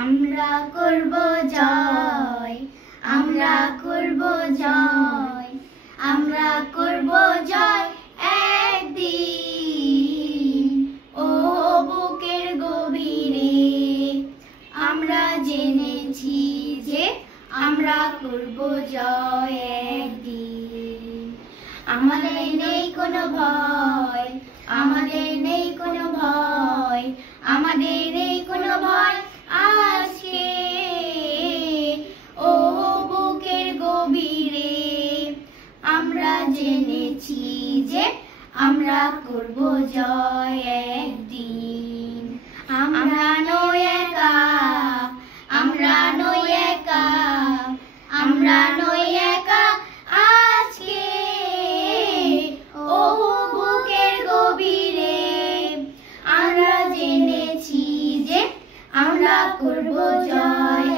আমরা করব জয়, আমরা করব জয়, আমরা করব জয় একদিন। ও বুকের গভীরে আমরা জেনেছি যে আমরা করব জয় একদিন। আমাদের নেই কোনো ভয়, আমাদের নেই কোনো ভয়, আমাদের নেই কোনো ভয় আজকে। ও বুকের গভীরে আমরা জেনেছি যে আমরা করব জয় একদিন। আমরা নই একা, আমরা নই একা, আমরা নই একা আজকে। ও বুকের গভীরে আমরা জেনেছি যে আমরা করব জয়